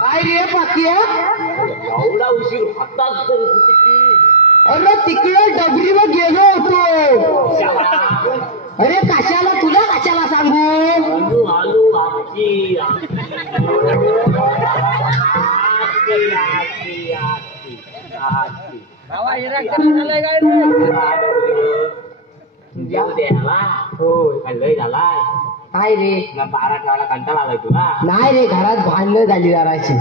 काय रे पाकिया एवढा उशीर होताच तरी अरे तिकडे डबरीवर गेलो होतो अरे कशाला तुला कशाला सांगू आलू आमची लय झालाय काय रे बारा ठेवायला कंटाळा आलाय तुला नाही रे घरात भांडणं झाली जराची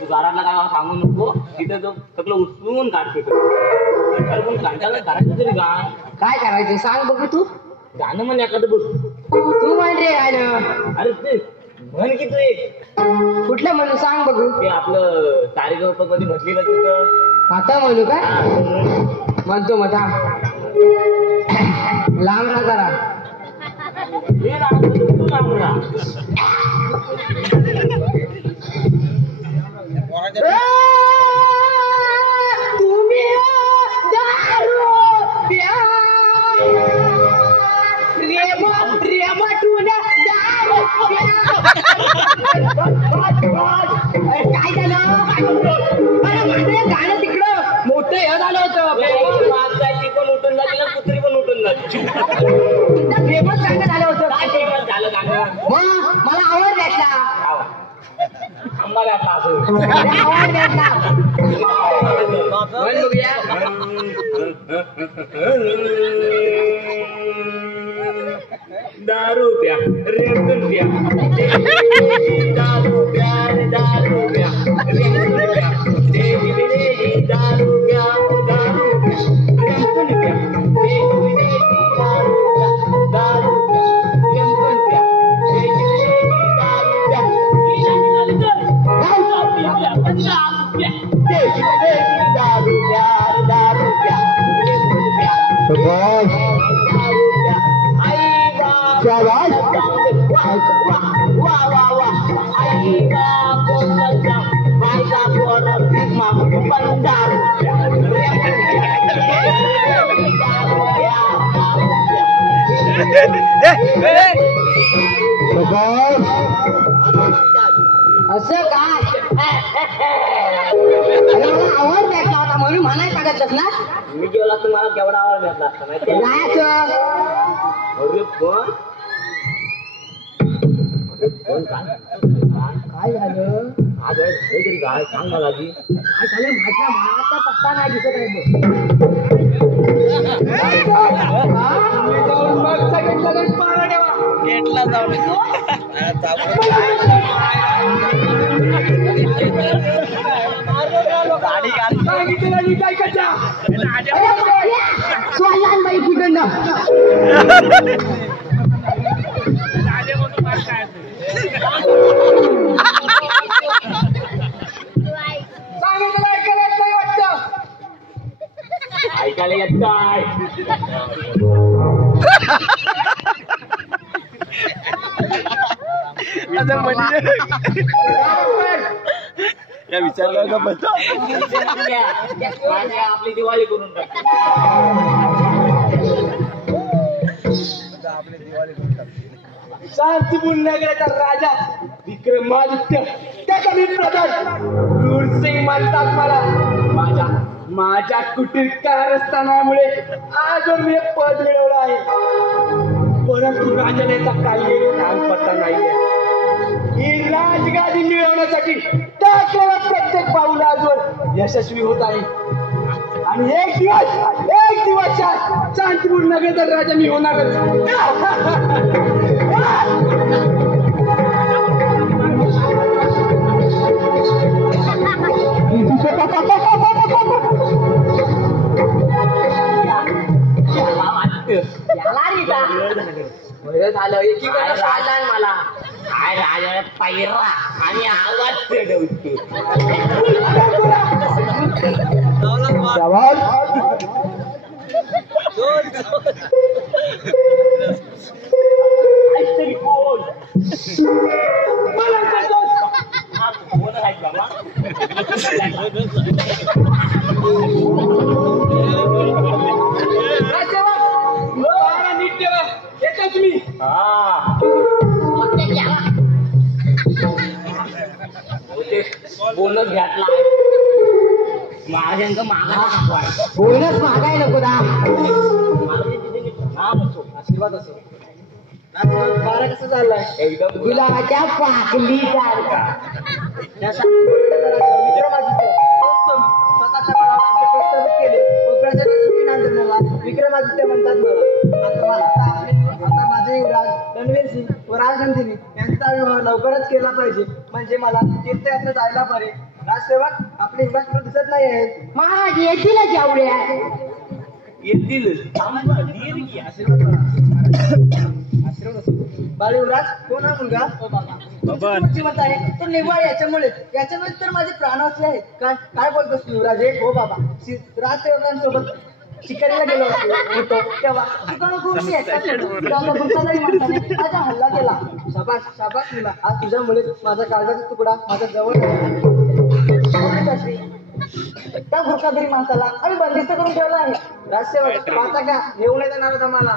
तू बाराला काय सांगू नको तिथं तो सगळं उचलून काढते पण कंटाळा करायचं तरी काय करायचं सांग बघ तू गाणं म्हण एखादं बघ तू म्हण रे गाणं अरे ते म्हण की तू एक कुठलं म्हणू सांग बघू ते आपलं तारेगाव मध्ये म्हटलेलं तुझं आता म्हणू का म्हणतो मग लांब राहा जरा तुम्ही काय झालं गाणं तिकडं मोठं हे झालं होतं ती पण उठून जाते कुत्री पण उठून जाते फेमस गाणं झालं होतं काय फेमस झालं गाणं मग मला आवड भेटला आम्हाला आवड भेटला बघूया दारू प्या रेंगून प्या दारू प्या दारू प्या रेंगून प्या दारू प्या दारू प्या रेंगून प्या दारू प्या रेंगून प्या असं काय आवड भेटला होता म्हणून म्हणाय पाठवत ना मी गेला तुम्हाला केवढा आवाज भेटला असता माहिती अरे पण काय झालं आज काहीतरी काय सांग मला आधी काय झालं माझ्या माराचा पत्ता नाही दिसत आहे गेटला जाऊन बाई तिकडनं ऐकायला येत काय या विचारलं का बसा आपली दिवाळी करून शांतीपूर्ण नगराचा राजा विक्रमादित्य त्याचा मी प्रधान शूरसिंग म्हणतात मला माझ्या कुटीर कारस्थानामुळे आज मी एक पद मिळवलं आहे परंतु राजनेचा काही ध्यान पत्ता नाहीये ही राजगादी मिळवण्यासाठी टाकलेला प्रत्येक पाऊल आजवर यशस्वी होत आहे आणि एक दिवस शांतीपूर्ण नगरचा राजा मी होणारच झालं एकीकडे राजा मला काय राजा पायरा आणि आवाज चढवतो काहीतरी बोल बोल आहे बाबा नीट येतोच मी बोनस घातलाय माझ्यांका मागा बोनस मागाय नको दा. आशीर्वाद असेल. बारा कसं चाललाय? एकदम गुलाबाच्या पाकली सारखा. मित्र माझे स्वतःच्या बळावर प्रस्तावित केले. कोकणाच्या रसुकी नांदण्याला विक्रमादित्य म्हणतात मला. आता माझे युवराज रणवीर सिंग व राजनंदिनी यांचा विवाह लवकरच केला पाहिजे, म्हणजे मला तीर्थयात्रा जायला बरे. राजसेवक आपले युवराज दिसत नाही आहेत. महाराज येतीलच एवढ्या. येतील बाळ युवराज कोण हा मुलगा? बुद्धिमत्ता आहे तो निव्वळ याच्यामुळे तर माझे प्राण असले आहेत. काय बोलतोस युवराज? हो बाबा, राजसेवकांसोबत शिकारीला गेलो होतो तेव्हा माझा हल्ला केला. शाबास शाबास मुला, आज तुझ्यामुळे माझा काळजाचा तुकडा माझ्या जवळ त्या गुरखाबरी माणसाला आम्ही बंदिस्त करून ठेवला आहे. राजसेवक पाहता का, येऊ नाही देणार होता मला.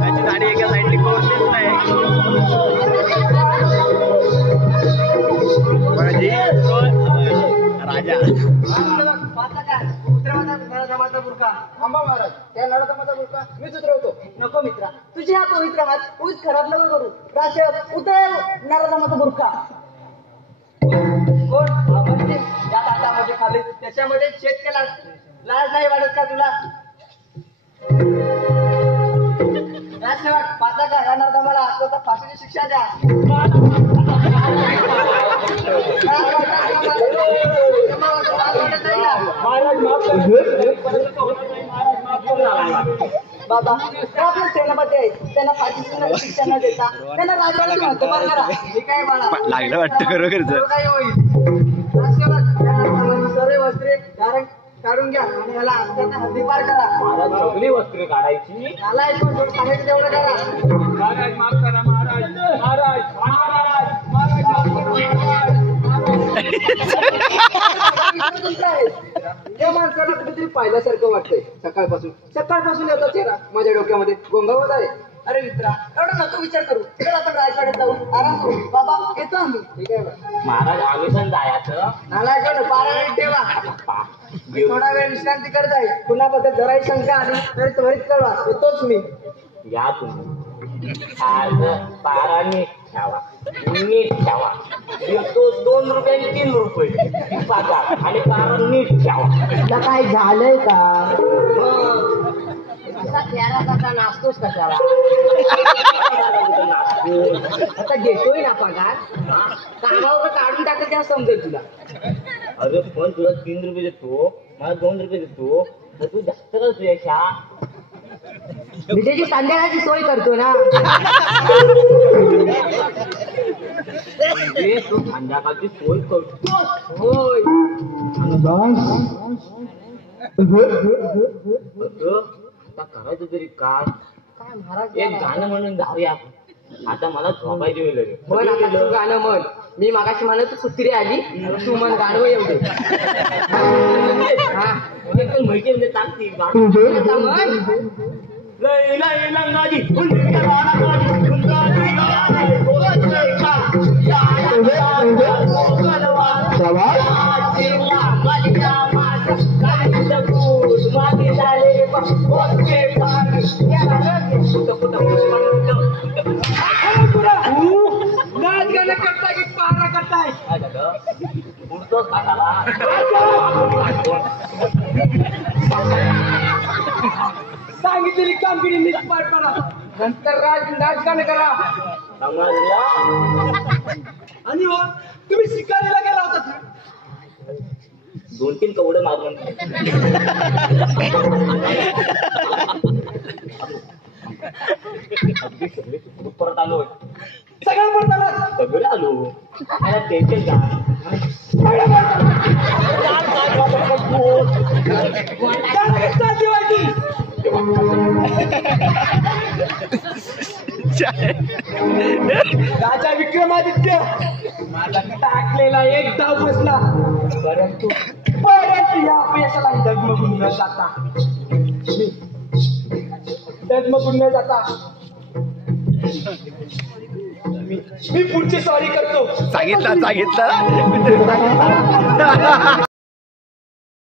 त्याची दाढी एका साईडली कोणतीच नाही. राजा पाहता का, नळधमाचा बुरखा. थांबा महाराज, त्या नळधमाचा बुरखा मीच उतरवतो. नको मित्रा, तुझे हा पवित्र हात उच खराब नको करू. राजसेवक उतरव नळधमाचा बुरखा. कोण? म्हणजे त्या ताटामध्ये खाली त्याच्यामध्ये छेद केला. लाज नाही वाटत का तुला? राजसेवक पाहता का, या नळधमाला आता फाशीची शिक्षा द्या. बाबा आपले सेनापती आहेत, त्यांना फाशीची शिक्षा न देता त्यांना राजवाड्यातून हद्दपार करा. हे काय बाळा, लागलं वाटतं खरोखरच. सर्व काही होईल. राजसेवक या नळधमाची सर्व वस्त्रे धारण काढून घ्या आणि याला हद्दीपार हद्दीपार करा. महाराज सगळी वस्त्रे काढायची. मला ऐकून सांगायचं तेवढं करा. महाराज माफ करा महाराज. महाराज महाराज महाराज माफ करा महाराज. या माणसाला कुठेतरी पाहिल्यासारखं वाटतंय. सकाळपासून याचा चेहरा माझ्या डोक्यामध्ये गोंगावत आहे. अरे मित्रा, एवढा नको विचार करू. तर आपण रायगडात जाऊन आराम करू. बाबा येतो आम्ही. ठीक आहे बा. महाराज आम्ही पण जायचं. नालायकडे 12 मिनिट ठेवा. मी थोडा वेळ विश्रांती करत आहे. पुन्हा बद्दल जराही शंका आली तरी त्वरित कळवा. येतोच मी. या तुम्ही आज 12 नीट ठेवा. नीट ठेवा. येतो 2 रुपये आणि 3 रुपये पगार आणि 12 नीट ठेवा. तुला काय झालंय का? असा खेळा कसा नाचतोच कशाला? आता देतोय ना पगार, कामावर काढून टाकत तेव्हा समजेल तुला. अरे पण तुला 3 रुपये देतो, मला 2 रुपये देतो, तर तू जास्त का तुझ्या? मी त्याची संध्याकाळची सोय करतो ना. म्हणजे तू संध्याकाळची सोय करतो. होय. आता करायचं तरी काय? काय महाराज, एक गाणं म्हणून जाऊया. आता मला झोपायची वेळ लागेल. म्हण आता तू गाणं म्हण. मी मागाशी म्हणत कुत्री आली, तू म्हण गाणं एवढे. हा माहिती म्हणजे चालती आता म्हण. लय लय लंगाजी उंदीच्या बाळाची गुंगाची गाणी बोलते का या कोकणवा जीवा माझ्या माझा काळीचं फूल माझी झाले बोलते पाणी या रागाचे कुठं नाच गाणं करताय की पारा करताय? काय झालं पुढचं खाताला सांगितलेली कामगिरी निष्पार करा, नंतर राजकारण करा. समजला? आणि हो, तुम्ही शिकारीला गेला होता. 2-3 कवडं मारून परत आलो. सगळं म्हणताना सगळे आलो. मला टेन्शन का? राजा विक्रमादित्य माझा टाकलेला एक डाव बसला, परंतु या अपयशाला डगमगून न जाता जन्म पुण्य जाता मी पुढची सॉरी करतो. सांगितलं